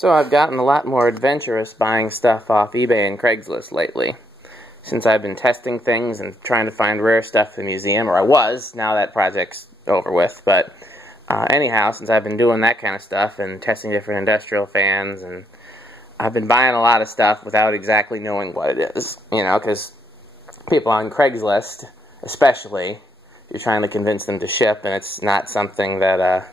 So I've gotten a lot more adventurous buying stuff off eBay and Craigslist lately. Since I've been testing things and trying to find rare stuff in the museum, or I was, now that project's over with, but anyhow, since I've been doing that kind of stuff and testing different industrial fans, and I've been buying a lot of stuff without exactly knowing what it is, you know, because people on Craigslist, especially, you're trying to convince them to ship, and it's not something that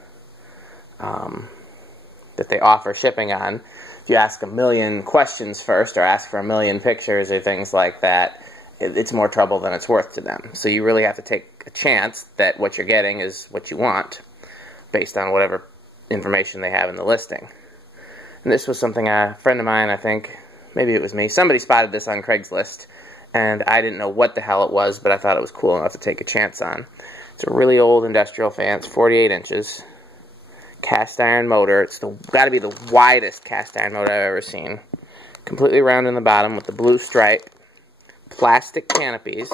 that they offer shipping on. If you ask a million questions first, or ask for a million pictures or things like that, it's more trouble than it's worth to them. So you really have to take a chance that what you're getting is what you want, based on whatever information they have in the listing. And this was something a friend of mine, I think, maybe it was me, somebody spotted this on Craigslist, and I didn't know what the hell it was, but I thought it was cool enough to take a chance on. It's a really old industrial fan. It's 48 inches. Cast iron motor. It's got to be the widest cast iron motor I've ever seen. Completely round in the bottom with the blue stripe. Plastic canopies.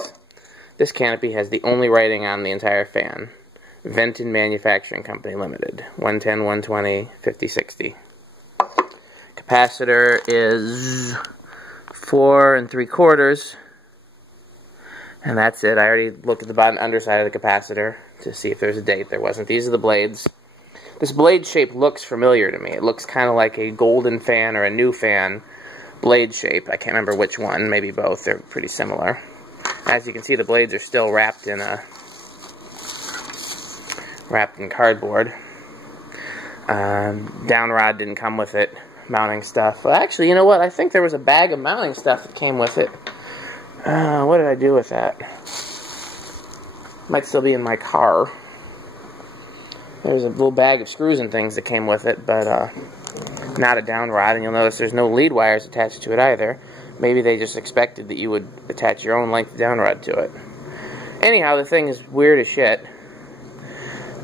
This canopy has the only writing on the entire fan. Venton Manufacturing Company Limited. 110, 120, 50, 60. Capacitor is 4 3/4. And that's it. I already looked at the bottom underside of the capacitor to see if there's a date. There wasn't. These are the blades. This blade shape looks familiar to me. It looks kind of like a golden fan or a new fan blade shape. I can't remember which one. Maybe both. They're pretty similar. As you can see, the blades are still wrapped in cardboard. Down rod didn't come with it. Mounting stuff. Well, actually, you know what? I think there was a bag of mounting stuff that came with it. What did I do with that? Might still be in my car. There's a little bag of screws and things that came with it, but not a down rod, and you'll notice there's no lead wires attached to it either. Maybe they just expected that you would attach your own length down rod to it. Anyhow, the thing is weird as shit,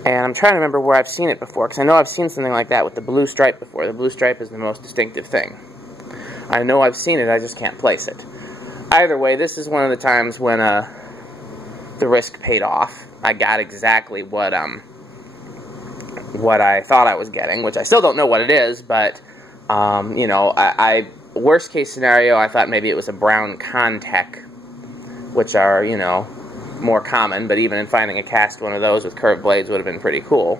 and I'm trying to remember where I've seen it before, because I know I've seen something like that with the blue stripe before. The blue stripe is the most distinctive thing. I know I've seen it, I just can't place it. Either way, this is one of the times when the risk paid off. I got exactly what I thought I was getting, which I still don't know what it is, but, you know, worst case scenario, I thought maybe it was a brown Contec, which are, you know, more common, but even in finding a cast one of those with curved blades would have been pretty cool.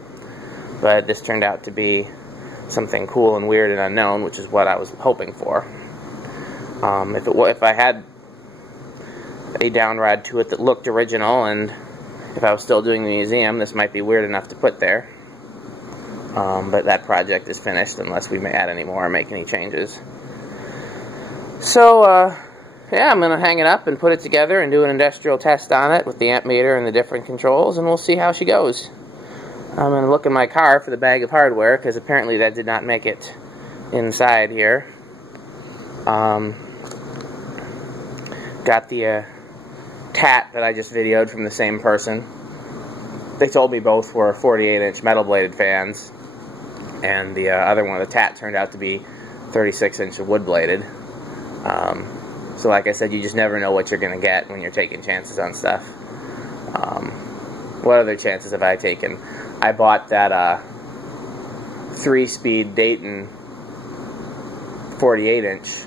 But this turned out to be something cool and weird and unknown, which is what I was hoping for. If I had a down rod to it that looked original, and if I was still doing the museum, this might be weird enough to put there. But that project is finished unless we may add any more or make any changes. So, yeah, I'm going to hang it up and put it together and do an industrial test on it with the amp meter and the different controls, and we'll see how she goes. I'm going to look in my car for the bag of hardware, because apparently that did not make it inside here. Got the tat that I just videoed from the same person. They told me both were 48-inch metal-bladed fans, and the other one, the tat, turned out to be 36-inch wood-bladed. So like I said, you just never know what you're going to get when you're taking chances on stuff. What other chances have I taken? I bought that 3-speed Dayton 48-inch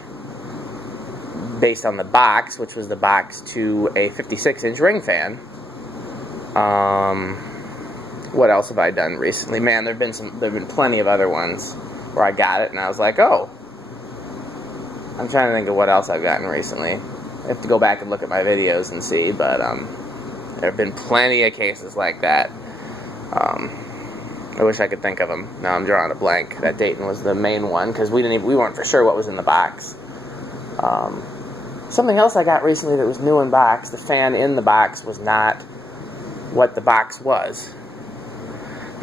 based on the box, which was the box to a 56-inch ring fan. What else have I done recently? Man, there've been plenty of other ones where I got it and I was like, oh. I'm trying to think of what else I've gotten recently. I have to go back and look at my videos and see, but there have been plenty of cases like that. I wish I could think of them. Now I'm drawing a blank. That Dayton was the main one, because we weren't for sure what was in the box. Something else I got recently that was new in box, the fan in the box was not what the box was.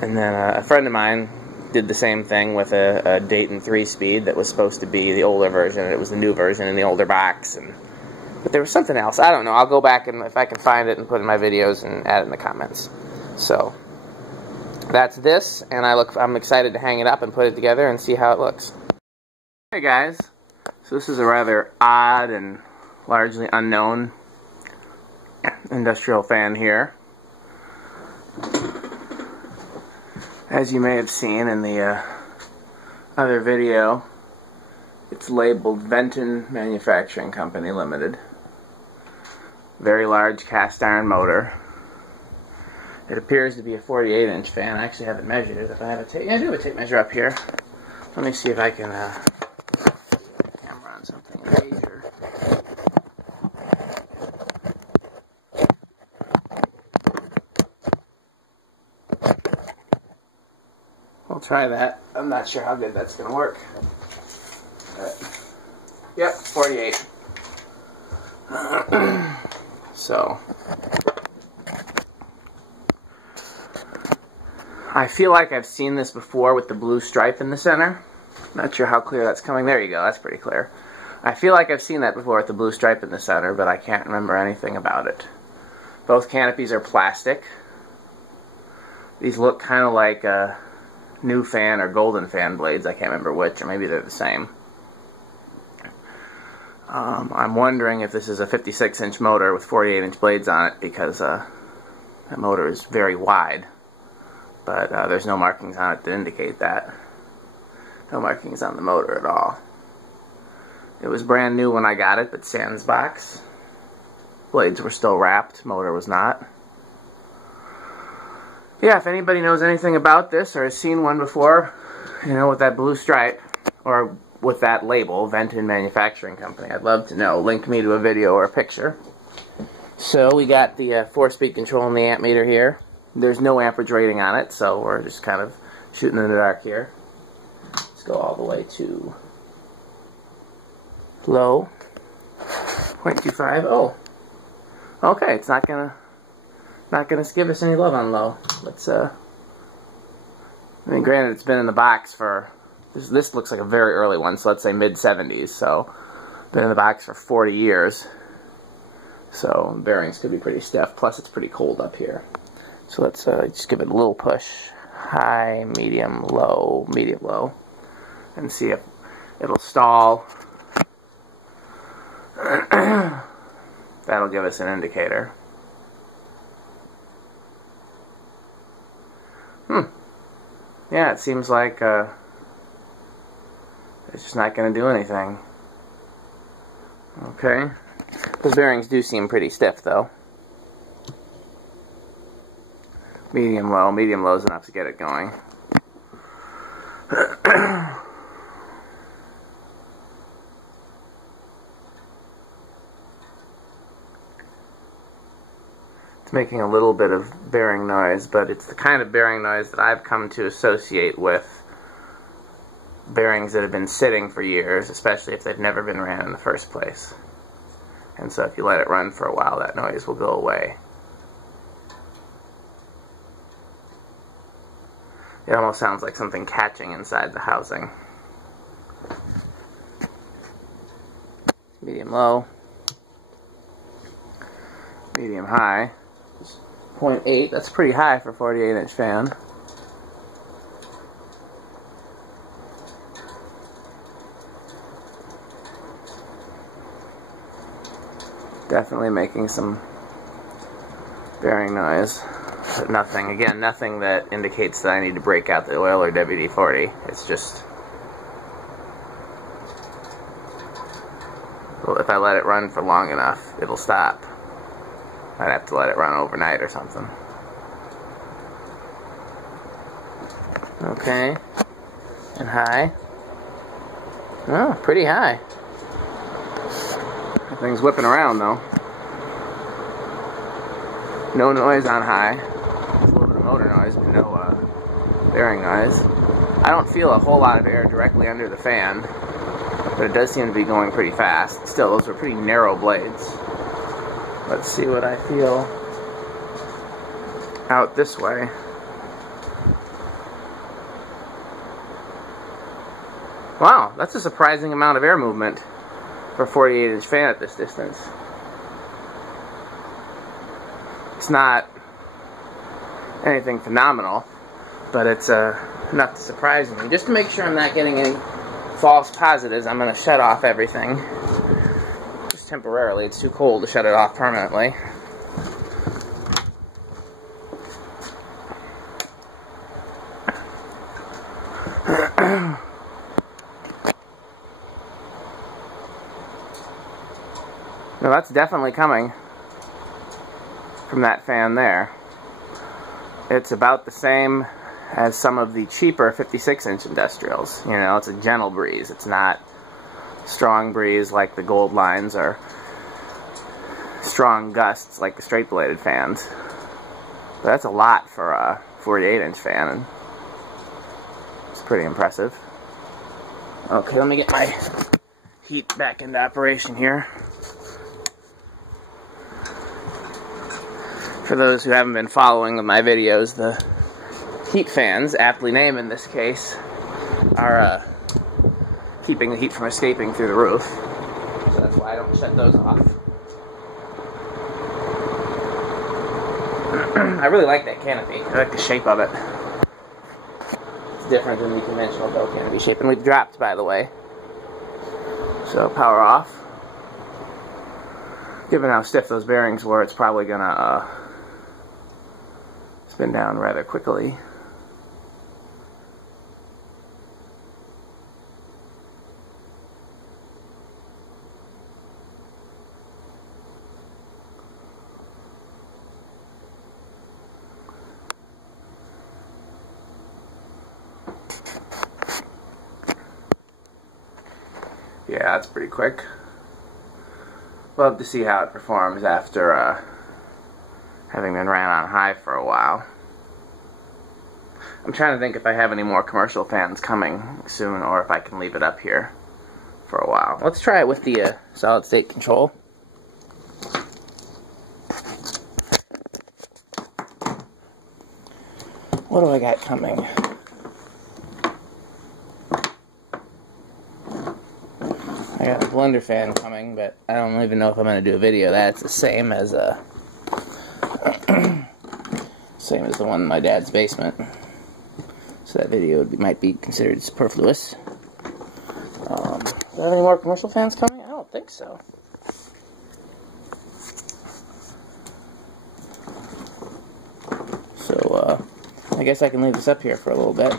And then a friend of mine did the same thing with a Dayton 3-speed that was supposed to be the older version, and it was the new version in the older box. But there was something else. I don't know. I'll go back and if I can find it and put it in my videos and add it in the comments. So that's this, and I'm excited to hang it up and put it together and see how it looks. Hey guys, so this is a rather odd and largely unknown industrial fan here. As you may have seen in the other video, It's labeled Venton Manufacturing Company Limited. Very large cast iron motor. It appears to be a 48-inch fan. I actually haven't measured it. If I have a tape, yeah, I do have a tape measure up here. Let me see if I can camera on something major. We'll try that. I'm not sure how good that's going to work. But, yep, 48. So, I feel like I've seen this before with the blue stripe in the center. Not sure how clear that's coming. There you go, that's pretty clear. I feel like I've seen that before with the blue stripe in the center, but I can't remember anything about it. Both canopies are plastic. These look kind of like new fan or golden fan blades. I can't remember which, or maybe they're the same. I'm wondering if this is a 56-inch motor with 48-inch blades on it, because that motor is very wide. But there's no markings on it that indicate that. No markings on the motor at all. It was brand new when I got it, but sans box. Blades were still wrapped, motor was not. Yeah, if anybody knows anything about this or has seen one before, you know, with that blue stripe, or with that label, Venton Manufacturing Company, I'd love to know. Link me to a video or a picture. So we got the 4-speed control in the amp meter here. There's no amperage rating on it, so we're just kind of shooting in the dark here. Let's go all the way to low, 0.25. Oh, okay, it's not gonna give us any love on low. Let's I mean, granted, it's been in the box for this looks like a very early one, so let's say mid-70s. So been in the box for 40 years. So bearings could be pretty stiff. Plus, it's pretty cold up here. So let's just give it a little push. High, medium, low, and see if it'll stall. That'll give us an indicator. Yeah, it seems like it's just not going to do anything. Okay. Those bearings do seem pretty stiff, though. Medium low is enough to get it going. It's making a little bit of bearing noise, but it's the kind of bearing noise that I've come to associate with bearings that have been sitting for years, especially if they've never been ran in the first place. And so if you let it run for a while, that noise will go away. It almost sounds like something catching inside the housing. Medium low. Medium high. 0.8, that's pretty high for a 48-inch fan. Definitely making some bearing noise. But nothing, again, nothing that indicates that I need to break out the oil or WD-40. It's just, well, if I let it run for long enough, it'll stop. I'd have to let it run overnight or something. Okay. And high. Oh, pretty high. That thing's whipping around, though. No noise on high. A little bit of motor noise, but no bearing noise. I don't feel a whole lot of air directly under the fan, but it does seem to be going pretty fast. Still, those are pretty narrow blades. Let's see what I feel out this way. Wow, that's a surprising amount of air movement for a 48-inch fan at this distance. It's not anything phenomenal, but it's enough to surprise me. Just to make sure I'm not getting any false positives, I'm going to shut off everything. Just temporarily. It's too cold to shut it off permanently. Now that's definitely coming from that fan there. It's about the same as some of the cheaper 56-inch industrials. You know, it's a gentle breeze. It's not strong breeze like the gold lines or strong gusts like the straight-bladed fans. But that's a lot for a 48-inch fan, and it's pretty impressive. Okay, let me get my heat back into operation here. For those who haven't been following my videos, the heat fans, aptly named in this case, are keeping the heat from escaping through the roof. So that's why I don't shut those off. I really like that canopy. I like the shape of it. It's different than the conventional bell canopy shape. And we've dropped, by the way. So power off. Given how stiff those bearings were, it's probably gonna spin down rather quickly. Yeah, that's pretty quick. Love to see how it performs after having been ran on high for a while. I'm trying to think if I have any more commercial fans coming soon, or if I can leave it up here for a while. Let's try it with the solid state control. What do I got coming? I got a blender fan coming, but I don't even know if I'm going to do a video of that. It's the same as same as the one in my dad's basement. So that video might be considered superfluous. Do I have any more commercial fans coming? I don't think so. So I guess I can leave this up here for a little bit.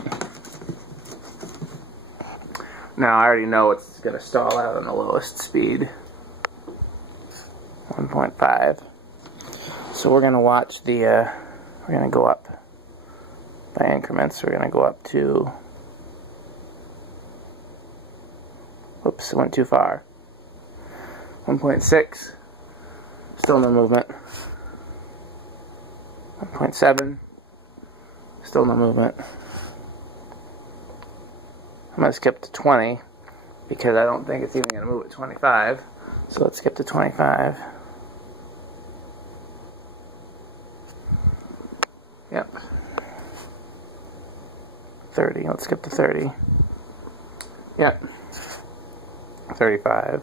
Now I already know it's going to stall out on the lowest speed. 1.5. So we're going to watch the, we're going to go up by increments. We're going to go up to, whoops, it went too far. 1.6, still no movement. 1.7, still no movement. I'm going to skip to 20 because I don't think it's even going to move at 25. So let's skip to 25. Yep. 30. Let's skip to 30. Yep. 35.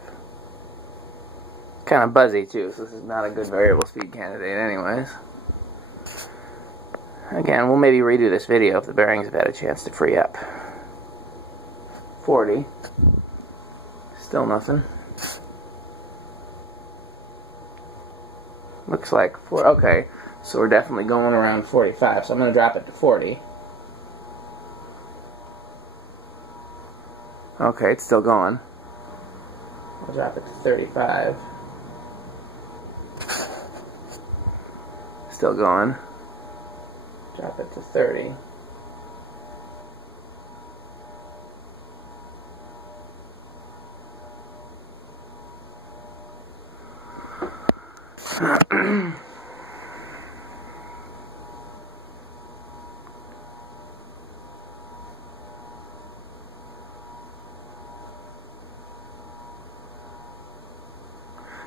Kind of buzzy too, so this is not a good variable speed candidate anyways. Again, we'll maybe redo this video if the bearings have had a chance to free up. 40. Still nothing. Looks like okay, so we're definitely going around 45, so I'm going to drop it to 40. Okay, it's still going. I'll drop it to 35. Still going. Drop it to 30.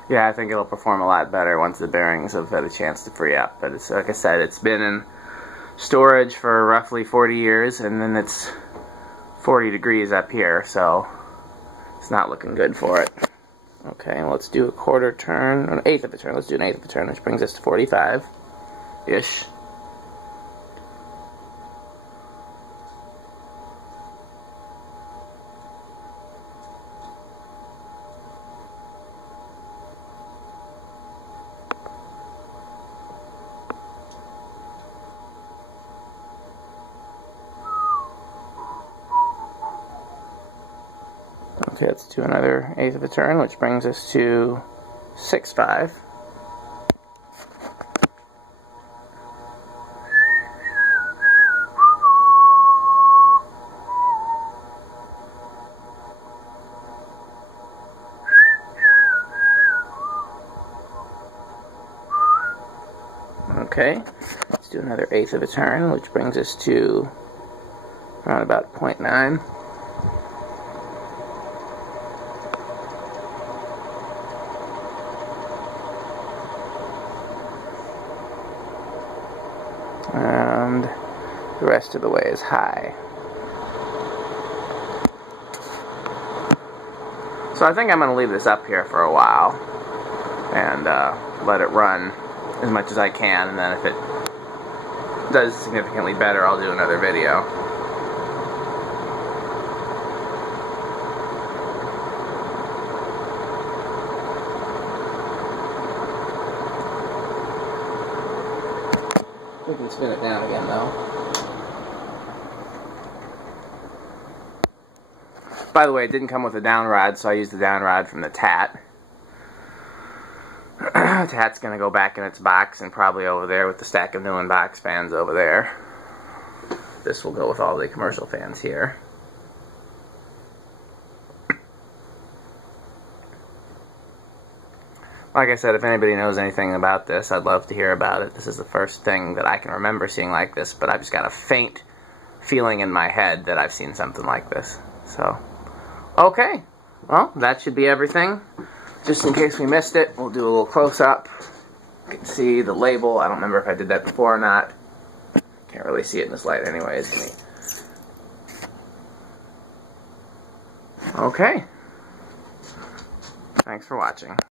Yeah, I think it'll perform a lot better once the bearings have had a chance to free up. But it's, like I said, it's been in storage for roughly 40 years, and then it's 40 degrees up here, so it's not looking good for it. Okay, let's do a quarter turn, or an eighth of a turn. Let's do an eighth of a turn, which brings us to 45-ish. Okay, let's do another eighth of a turn, which brings us to 6.5. Okay, let's do another 1/8 of a turn, which brings us to around about 0.9. And the rest of the way is high. So I think I'm going to leave this up here for a while and let it run as much as I can, and then if it does significantly better, I'll do another video. We can spin it down again though. By the way, it didn't come with a down rod, so I used the down rod from the Tat. Tat's going to go back in its box and probably over there with the stack of new box fans over there. This will go with all the commercial fans here. Like I said, if anybody knows anything about this, I'd love to hear about it. This is the first thing that I can remember seeing like this, but I've just got a faint feeling in my head that I've seen something like this. So, okay. Well, that should be everything. Just in case we missed it, we'll do a little close-up. You can see the label. I don't remember if I did that before or not. Can't really see it in this light anyways. Okay. Thanks for watching.